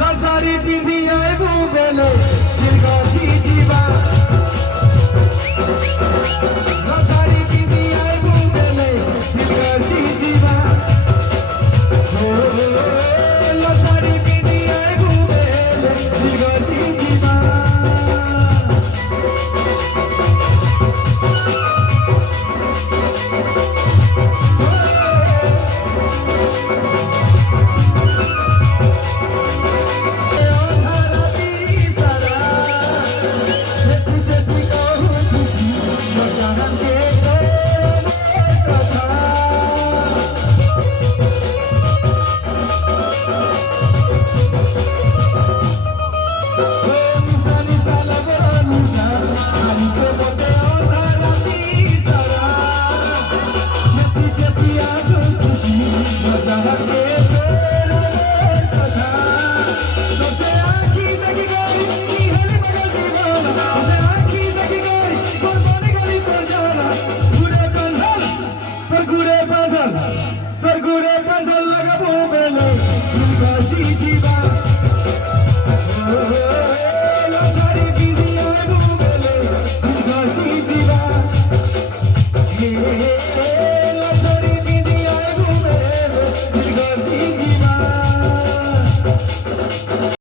লজারি পিন্ধি আইবু বেলে দীর্ঘ জিজিবা লজারি পিন্ধি আইবু বেলে দীর্ঘ জিজিবা লজারি পিন্ধি আইবু বেলে দীর্ঘ জিজিবা Chepi chepi a